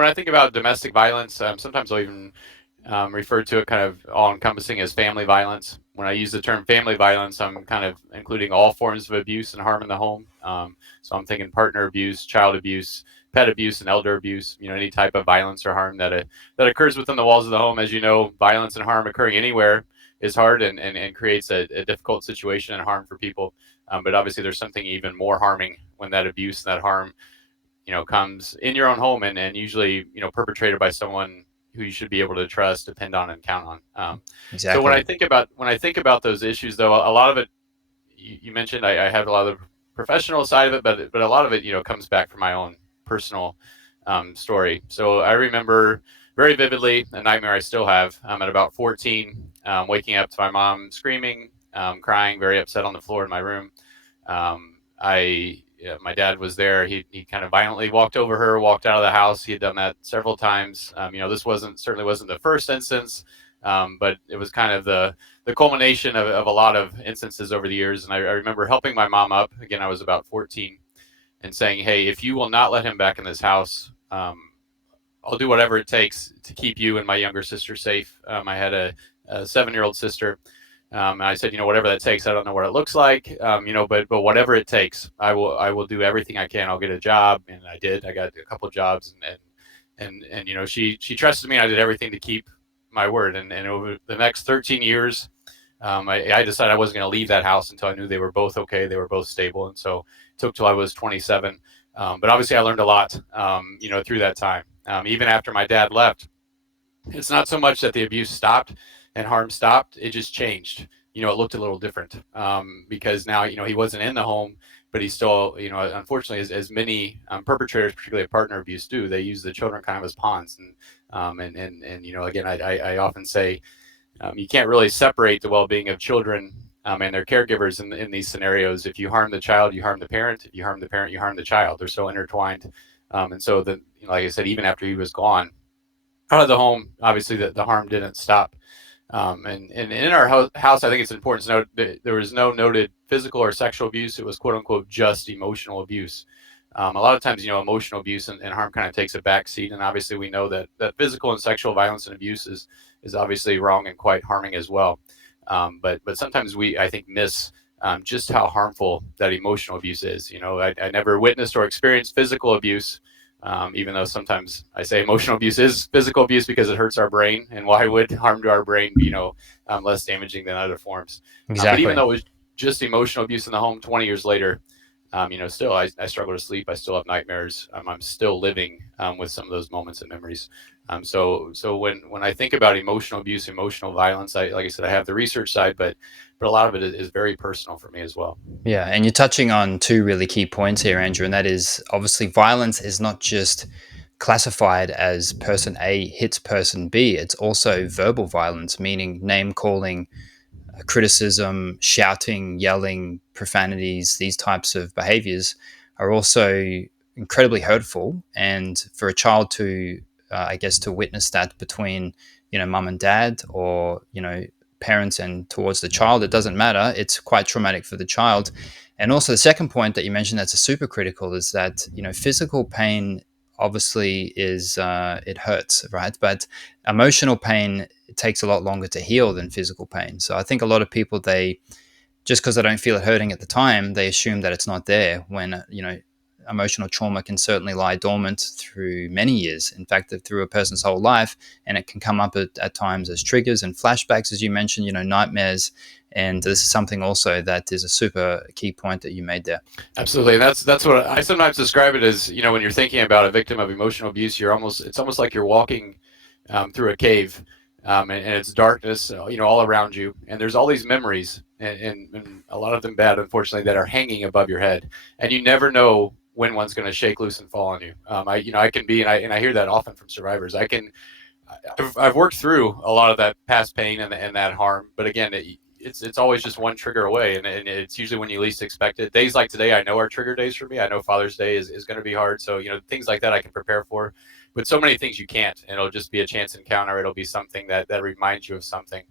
when I think about domestic violence, sometimes I'll even refer to it kind of all encompassing as family violence. When I use the term family violence, I'm kind of including all forms of abuse and harm in the home. So I'm thinking partner abuse, child abuse, pet abuse, and elder abuse. Any type of violence or harm that occurs within the walls of the home. As you know, violence and harm occurring anywhere is hard and creates a difficult situation and harm for people. But obviously, there's something even more harming when that abuse and that harm comes in your own home and usually perpetrated by someone who you should be able to trust, depend on, and count on. So when Exactly. I think about those issues, though, a lot of it you mentioned, I have a lot of the professional side of it, but a lot of it comes back from my own personal story. So I remember very vividly a nightmare I still have. At about 14, waking up to my mom screaming, crying, very upset on the floor in my room. I My dad was there. He kind of violently walked over her, walked out of the house. He had done that several times. This certainly wasn't the first instance, but it was kind of the culmination of a lot of instances over the years. And I remember helping my mom up. Again, I was about 14, and saying, "Hey, if you will not let him back in this house, I'll do whatever it takes to keep you and my younger sister safe." I had a 7-year-old sister. And I said, whatever that takes. I don't know what it looks like, but whatever it takes, I will do everything I can. I'll get a job, and I did. I got a couple of jobs, and she trusted me. And I did everything to keep my word. And over the next 13 years, I decided I wasn't going to leave that house until I knew they were both okay. They were both stable, and so it took till I was 27. But obviously, I learned a lot, through that time. Even after my dad left, it's not so much that the abuse stopped and harm stopped; it just changed. It looked a little different, because now he wasn't in the home, but he still, unfortunately, as many perpetrators, particularly of partner abuse, do. They use the children kind of as pawns, and again, I often say, you can't really separate the well-being of children and their caregivers in these scenarios. If you harm the child, you harm the parent. If you harm the parent, you harm the child. They're so intertwined, and so like I said, even after he was gone out of the home, obviously the harm didn't stop. And in our house, I think it's important to note that there was no noted physical or sexual abuse. It was quote unquote just emotional abuse. A lot of times, emotional abuse and harm kind of takes a back seat. And obviously, we know that physical and sexual violence and abuse is obviously wrong and quite harming as well. But sometimes I think, miss just how harmful that emotional abuse is. I never witnessed or experienced physical abuse, even though sometimes I say emotional abuse is physical abuse because it hurts our brain. And why would harm to our brain be, less damaging than other forms? But even Exactly. though it was just emotional abuse in the home 20 years later, still I struggle to sleep. I still have nightmares. I'm still living with some of those moments and memories. So when I think about emotional abuse, emotional violence, like I said, I have the research side, but a lot of it is very personal for me as well. Yeah, and you're touching on two really key points here, Andrew, and that is obviously violence is not just classified as person A hits person B. It's also verbal violence, meaning name calling, criticism, shouting, yelling, profanities. These types of behaviors are also incredibly hurtful. And for a child to, I guess, to witness that between, mum and dad, or, parents and towards the child, it doesn't matter. It's quite traumatic for the child. And also, the second point that you mentioned that's a super critical is that, physical pain obviously is, it hurts, right? But emotional pain, it takes a lot longer to heal than physical pain. So I think a lot of people, they just because they don't feel it hurting at the time, they assume that it's not there, when emotional trauma can certainly lie dormant through many years, in fact through a person's whole life, and it can come up at times as triggers and flashbacks, as you mentioned, nightmares. And this is something also that is a super key point that you made there. Absolutely, and that's what I sometimes describe it as. When you're thinking about a victim of emotional abuse, it's almost like you're walking through a cave, and it's darkness, all around you, and there's all these memories, and a lot of them bad, unfortunately, that are hanging above your head, and you never know when one's going to shake loose and fall on you. I can be, and I hear that often from survivors. I've worked through a lot of that past pain and that harm, but again, it's always just one trigger away, and it's usually when you least expect it. Days like today, I know are trigger days for me. I know Father's Day is going to be hard, so things like that I can prepare for. But so many things you can't, and it'll just be a chance encounter. It'll be something that reminds you of something.